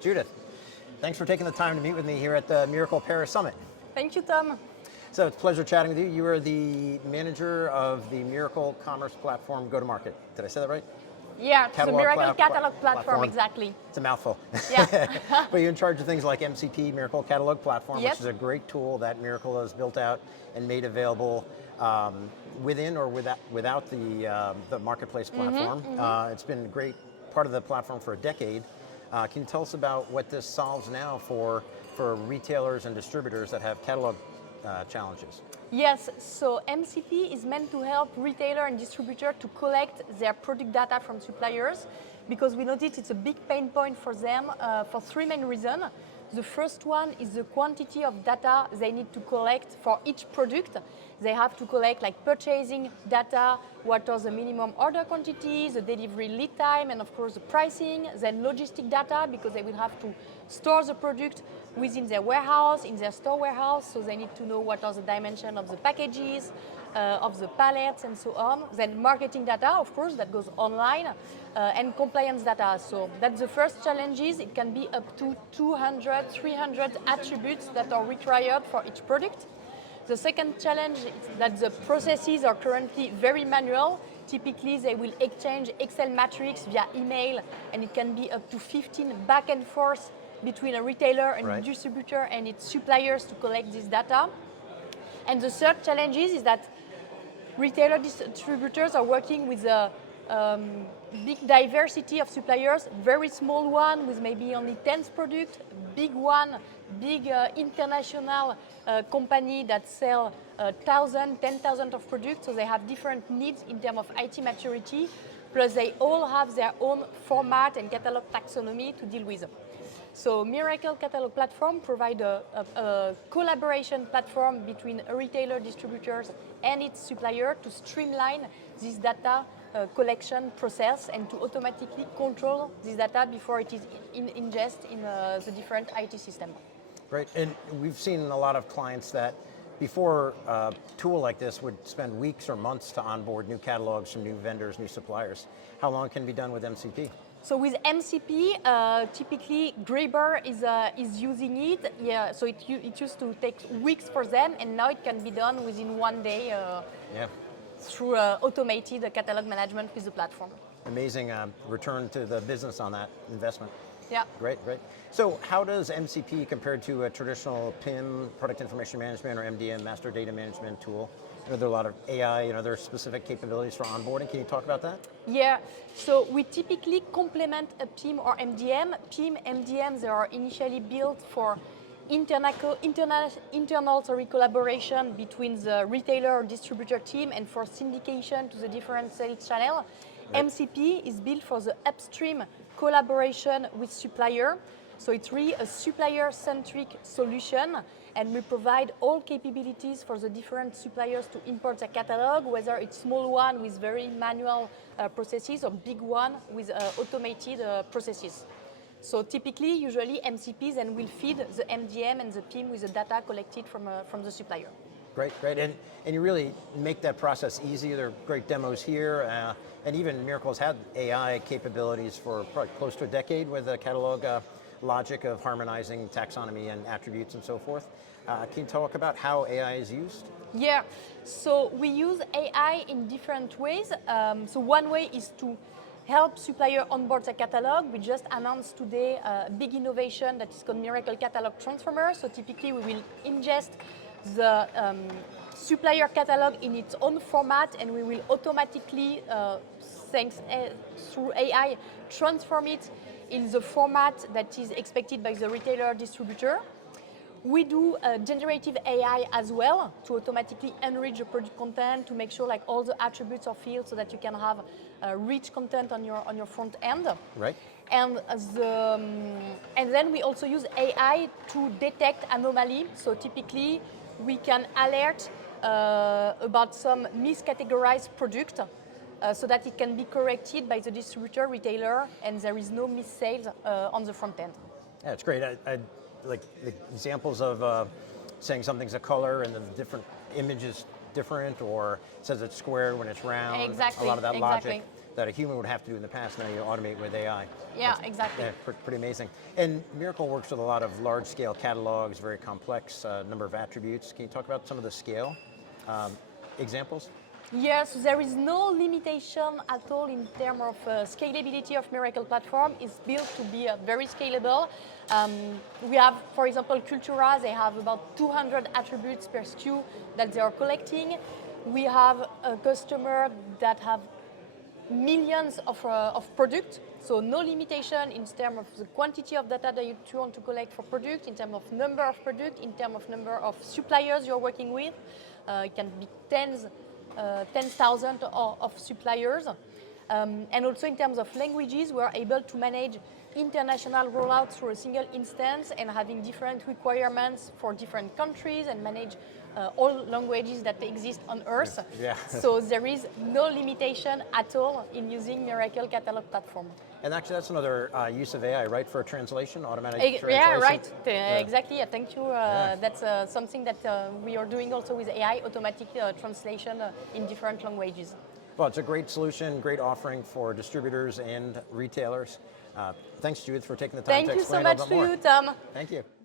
Judith, thanks for taking the time to meet with me here at the Mirakl Paris Summit. Thank you, Tom. So it's a pleasure chatting with you. You are the manager of the Mirakl Commerce Platform go-to-market. Did I say that right? Yeah, the Mirakl Catalog Platform, exactly. It's a mouthful. Yeah. But you're in charge of things like MCP, Mirakl Catalog Platform, Yes. which is a great tool that Mirakl has built out and made available within or without the marketplace platform. It's been a great part of the platform for a decade. Can you tell us about what this solves now for retailers and distributors that have catalog challenges? Yes, so MCP is meant to help retailer and distributor to collect their product data from suppliers, because we noticed it's a big pain point for them for three main reasons. The first one is the quantity of data they need to collect for each product. They have to collect like purchasing data, what are the minimum order quantities, the delivery lead time, and of course the pricing, then logistic data, because they will have to store the product within their warehouse, in their store warehouse, so they need to know what are the dimensions of the packages, of the pallets, and so on. Then marketing data, of course, that goes online, and compliance data. So that's the first challenge. It can be up to 200, 300 attributes that are required for each product. The second challenge is that the processes are currently very manual. Typically, they will exchange Excel matrix via email, and it can be up to 15 back and forth between a retailer and a distributor and its suppliers to collect this data. And the third challenge is that retailer distributors are working with a big diversity of suppliers, very small one with maybe only 10 products, big one, big international company that sell 1,000, 10,000 of products, so they have different needs in terms of IT maturity, plus they all have their own format and catalog taxonomy to deal with. So Mirakl Catalog Platform provides a collaboration platform between a retailer, distributors, and its supplier to streamline this data collection process and to automatically control this data before it is ingested in the different IT systems. Right, and we've seen a lot of clients that before a tool like this would spend weeks or months to onboard new catalogs from new vendors, new suppliers. How long can be done with MCP? So with MCP, typically Graybar is using it. Yeah, so it used to take weeks for them, and now it can be done within one day through automated catalog management with the platform. Amazing return to the business on that investment. Yeah. Great, great. So how does MCP compare to a traditional PIM, product information management, or MDM, master data management tool? Are there a lot of AI and other specific capabilities for onboarding? Can you talk about that? Yeah, so we typically complement a PIM or MDM. PIM, MDM, they are initially built for internal collaboration between the retailer or distributor team and for syndication to the different sales channels. Right. MCP is built for the upstream collaboration with supplier. So it's really a supplier-centric solution, and we provide all capabilities for the different suppliers to import their catalog, whether it's small one with very manual processes or big one with automated processes. So typically, usually MCP then will feed the MDM and the PIM with the data collected from the supplier. Great, great, and you really make that process easy. There are great demos here, and even Mirakl's had AI capabilities for probably close to a decade with the catalog logic of harmonizing taxonomy and attributes and so forth. Can you talk about how AI is used? Yeah, so we use AI in different ways. So one way is to help supplier onboard the catalog. We just announced today a big innovation that is called Mirakl Catalog Transformer. So typically we will ingest the supplier catalog in its own format, and we will automatically, through AI, transform it in the format that is expected by the retailer distributor. We do generative AI as well to automatically enrich the product content to make sure like all the attributes are filled so that you can have rich content on your front end. Right. And then we also use AI to detect anomaly. So typically we can alert about some miscategorized product so that it can be corrected by the distributor, retailer, and there is no mis-sales on the front end. Yeah, it's great. I like the examples of saying something's a color and then the different image is different, or says it's square when it's round. Exactly. A lot of that logic that a human would have to do in the past, now you automate with AI. Yeah, exactly. Yeah, pretty amazing. And Mirakl works with a lot of large-scale catalogs, very complex number of attributes. Can you talk about some of the scale examples? Yes, there is no limitation at all in terms of scalability of Mirakl platform. It's built to be very scalable. We have, for example, Cultura, they have about 200 attributes per SKU that they are collecting. We have a customer that have millions of products, so no limitation in terms of the quantity of data that you want to collect for product, in terms of number of products, in terms of number of suppliers you're working with. It can be 10,000 of suppliers. And also in terms of languages, we're able to manage international rollouts through a single instance and having different requirements for different countries and manage all languages that exist on Earth. Yeah. So there is no limitation at all in using Mirakl Catalog Platform. And actually that's another use of AI, right, for translation, automatic translation? Yeah, right, exactly, thank you. That's something that we are doing also with AI, automatic translation in different languages. Well, it's a great solution, great offering for distributors and retailers. Thanks, Judith, for taking the time to explain a little bit more. Thank you so much to you, Tom. Thank you.